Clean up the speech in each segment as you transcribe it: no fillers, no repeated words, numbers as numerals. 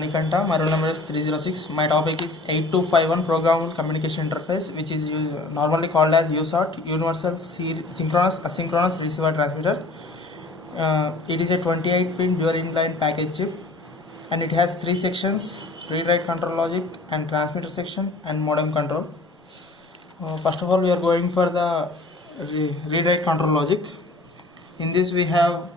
Manikanta. My roll number is 306. My topic is 8251 Programmable Communication Interface, which is normally called as USART, Universal Synchronous Asynchronous Receiver Transmitter. It is a 28-pin dual inline package chip, and it has three sections: read-write control logic and transmitter section and modem control. First of all, we are going for the read-write control logic. In this we have,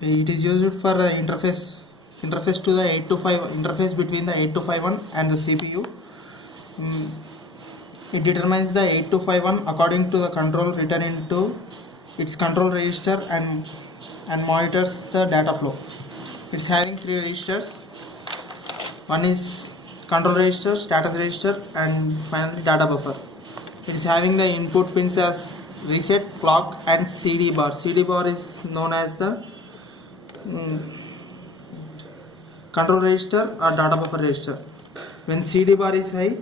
it is used for interface to the 825 interface between the 8251 and the CPU. It determines the 8251 according to the control written into its control register and monitors the data flow. It's having three registers. One is control register, status register, and finally data buffer. It is having the input pins as reset, clock, and CD bar. CD bar is known as the control register or data buffer register. When CD bar is high,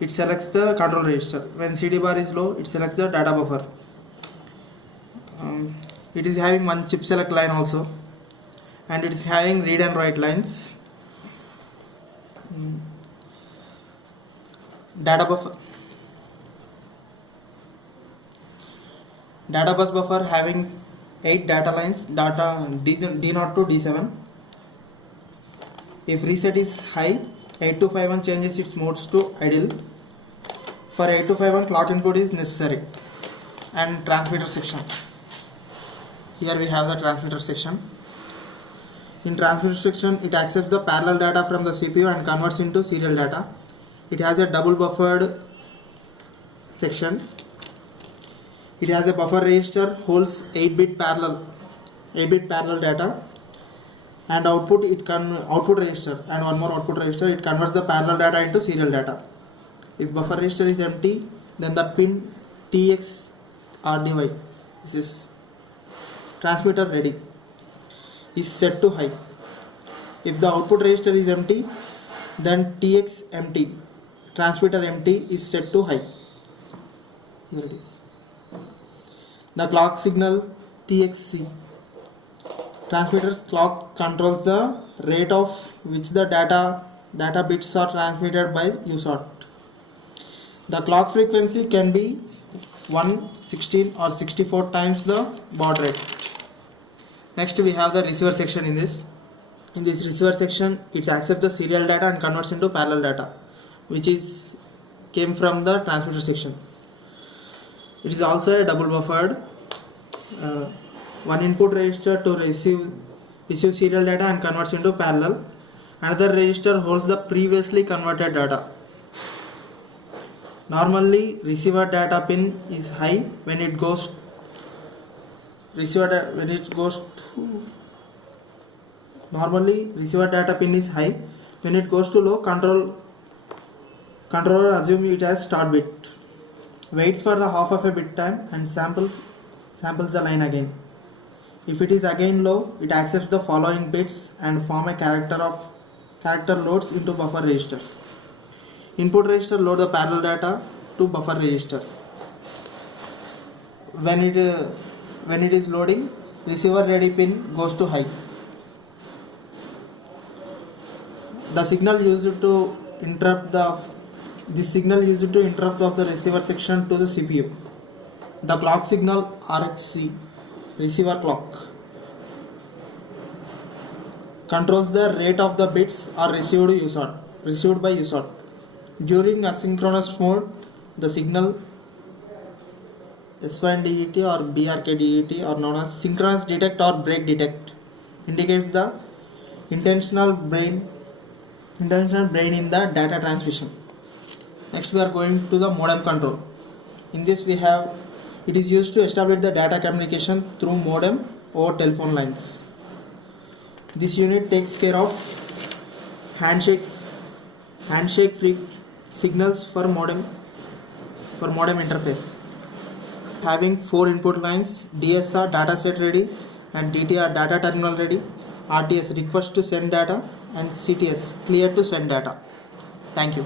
it selects the control register. When CD bar is low, it selects the data buffer. It is having one chip select line also, and it is having read and write lines. Data bus buffer having 8 data lines, data D0 to D7. If reset is high, 8251 changes its modes to idle. For 8251, clock input is necessary. And transmitter section. Here we have the transmitter section. In transmitter section, it accepts the parallel data from the CPU and converts into serial data. It has a double buffered section. It has a buffer register, holds 8-bit parallel data, and output register, and one more output register. It converts the parallel data into serial data. If buffer register is empty, then the pin TX RDY, this is transmitter ready, is set to high. If the output register is empty, then TX empty, transmitter empty, is set to high. Here it is. The clock signal TXC. Transmitter's clock controls the rate of which the data bits are transmitted by USART. The clock frequency can be 1, 16 or 64 times the baud rate. Next we have the receiver section in this. In this receiver section, it accepts the serial data and converts into parallel data, which came from the transmitter section. It is also a double buffered. One input register to receive serial data and converts into parallel. Another register holds the previously converted data. Normally, receiver data pin is high when it goes Normally, receiver data pin is high. When it goes to low, controller assumes it as start bit. Waits for the half of a bit time and samples the line again. If it is again low, it accepts the following bits and form a character loads into buffer register. Input register load the parallel data to buffer register. When it is loading, receiver ready pin goes to high. The signal used to interrupt the receiver section to the CPU. The clock signal RXC, receiver clock, controls the rate of the bits are received by USART. During asynchronous mode, the signal S1DET or BRKDET, or known as synchronous detect or break detect, indicates the intentional brain in the data transmission. Next we are going to the modem control. In this it is used to establish the data communication through modem over telephone lines. This unit takes care of handshake free signals for modem interface. Having 4 input lines: DSR data set ready, and DTR data terminal ready, RTS request to send data, and CTS clear to send data. Thank you.